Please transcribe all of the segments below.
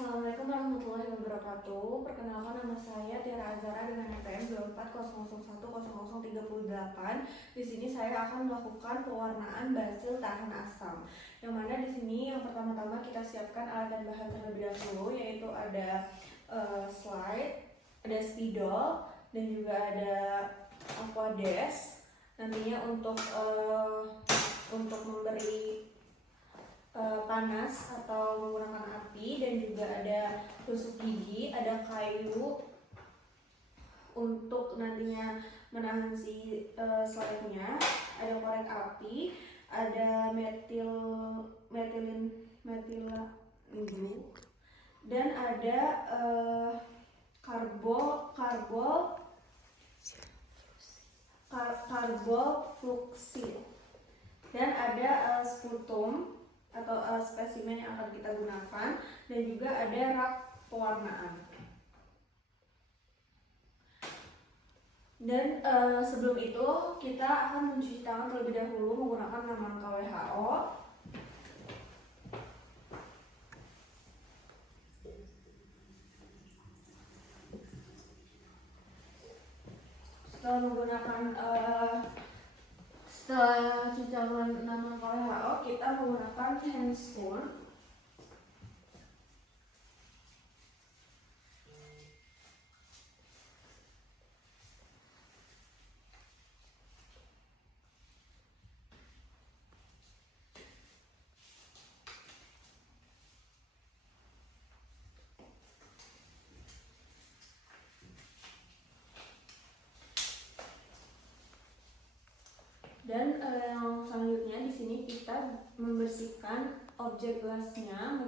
Assalamualaikum warahmatullahi wabarakatuh. Perkenalkan, nama saya Tiara Azara dengan NPM 2400100338. Di sini saya akan melakukan pewarnaan basil tahan asam. Yang mana di sini yang pertama-tama kita siapkan alat dan bahan terlebih dahulu, yaitu ada slide, ada spidol, dan juga ada aquades. Nantinya untuk memberi panas atau menggunakan api, dan juga ada tusuk gigi, ada kayu untuk nantinya menahan si slide-nya, ada korek api, ada metilin glue, dan ada karbofluksil, dan ada sputum atau spesimen yang akan kita gunakan, dan juga ada rak pewarnaan. Dan sebelum itu kita akan mencuci tangan terlebih dahulu menggunakan nama angka WHO. Setelah cuci tangan nama WHO, kita menggunakan hand spoon. Dan yang selanjutnya di sini kita membersihkan objek gelasnya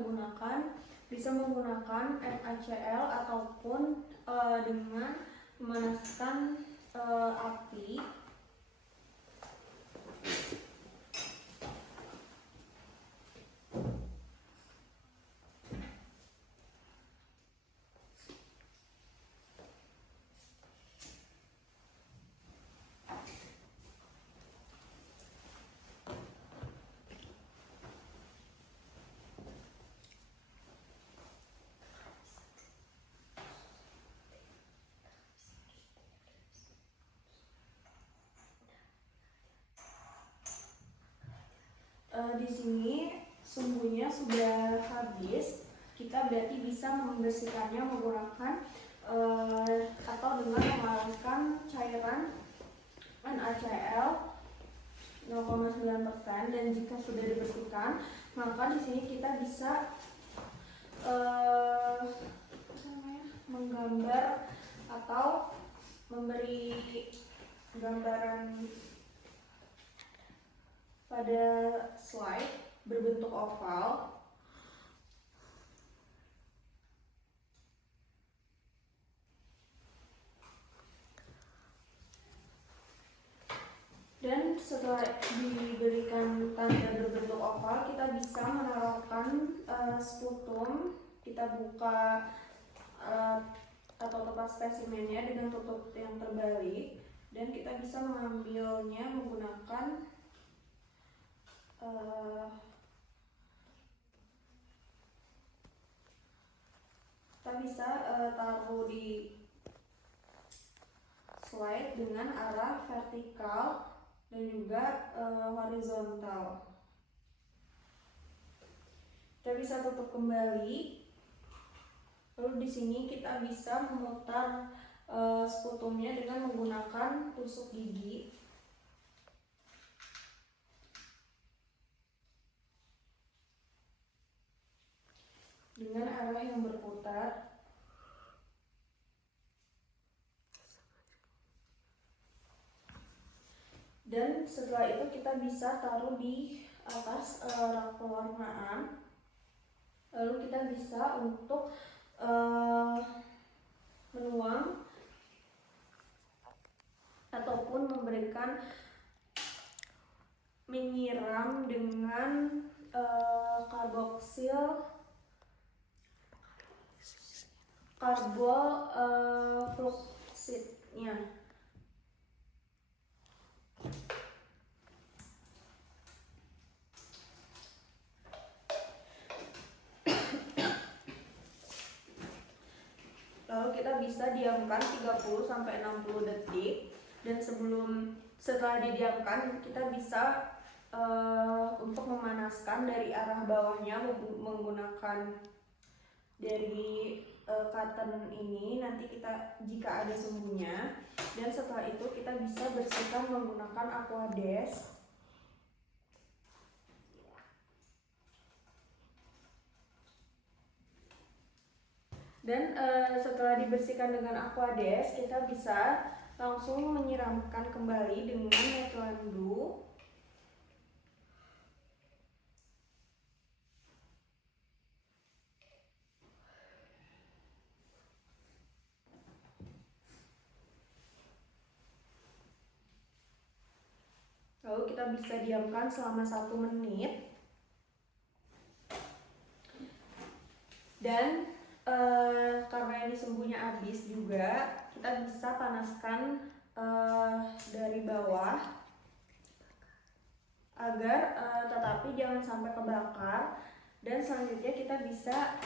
bisa menggunakan NaCl ataupun dengan memanaskan api. Di sini sumbunya sudah habis, kita berarti bisa membersihkannya menggunakan atau dengan mengoleskan cairan NaCl 0,9%. Dan jika sudah dibersihkan, maka di sini kita bisa menggambar atau memberi gambaran pada slide berbentuk oval. Dan setelah diberikan tanda berbentuk oval, kita bisa menaruhkan sputum. Kita buka atau tempat spesimennya dengan tutup yang terbalik, dan kita bisa mengambilnya menggunakan kita bisa taruh di slide dengan arah vertikal dan juga horizontal. Kita bisa tutup kembali. Lalu di sini kita bisa memutar sputumnya dengan menggunakan tusuk gigi. Dengan arah yang berputar. Dan setelah itu kita bisa taruh di atas rak pewarnaan. Lalu kita bisa untuk menuang ataupun menyiram dengan karbofluksidnya. kita bisa diamkan 30-60 detik. Dan setelah didiamkan kita bisa untuk memanaskan dari arah bawahnya menggunakan dari cotton ini. Nanti kita jika ada sumbunya, dan setelah itu kita bisa bersihkan menggunakan Aquadesk. Dan setelah dibersihkan dengan Aquadesk, kita bisa langsung menyiramkan kembali dengan Methylene Blue. Lalu kita bisa diamkan selama 1 menit. Dan karena ini sumbunya habis juga, kita bisa panaskan dari bawah agar tetapi jangan sampai kebakar. Dan selanjutnya kita bisa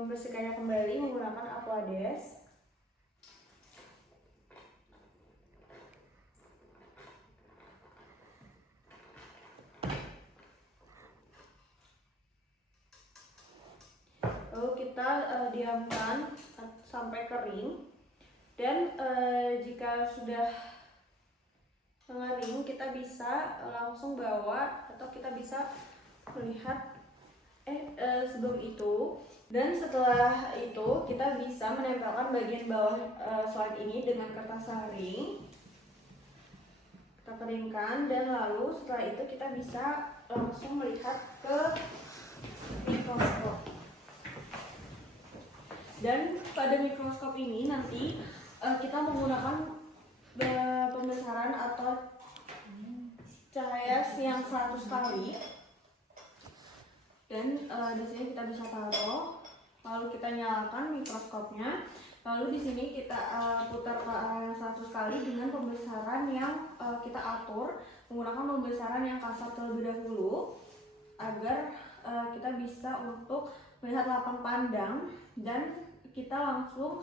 membersihkannya kembali menggunakan Aquadesk. Lalu kita diamkan sampai kering. Dan jika sudah mengering, kita bisa langsung bawa, atau kita bisa melihat sebelum itu. Dan setelah itu kita bisa menempelkan bagian bawah slide ini dengan kertas saring. Kita keringkan, dan lalu setelah itu kita bisa langsung melihat ke mikroskop. Dan pada mikroskop ini nanti kita menggunakan pembesaran atau cahaya yang 100 kali. Dan di sini kita bisa taruh, lalu kita nyalakan mikroskopnya. Lalu di sini kita putar ke arah yang 100 kali dengan pembesaran yang kita atur menggunakan pembesaran yang kasar terlebih dahulu, agar kita bisa untuk melihat lapang pandang. Dan kita langsung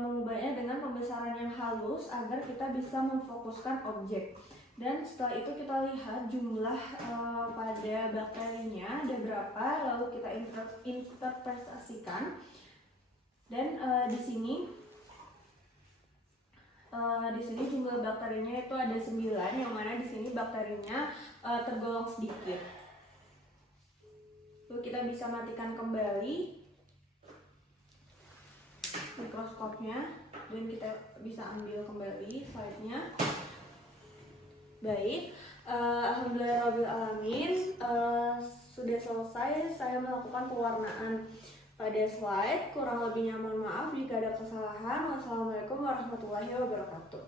mengubahnya dengan pembesaran yang halus agar kita bisa memfokuskan objek. Dan setelah itu kita lihat jumlah pada bakterinya ada berapa, lalu kita interpretasikan. Dan di sini jumlah bakterinya itu ada 9, yang mana di sini bakterinya tergolong sedikit. Lalu kita bisa matikan kembali mikroskopnya, dan kita bisa ambil kembali slide-nya. Baik, alhamdulillahirobbilalamin, sudah selesai saya melakukan pewarnaan pada slide. Kurang lebihnya mohon maaf jika ada kesalahan. Wassalamualaikum warahmatullahi wabarakatuh.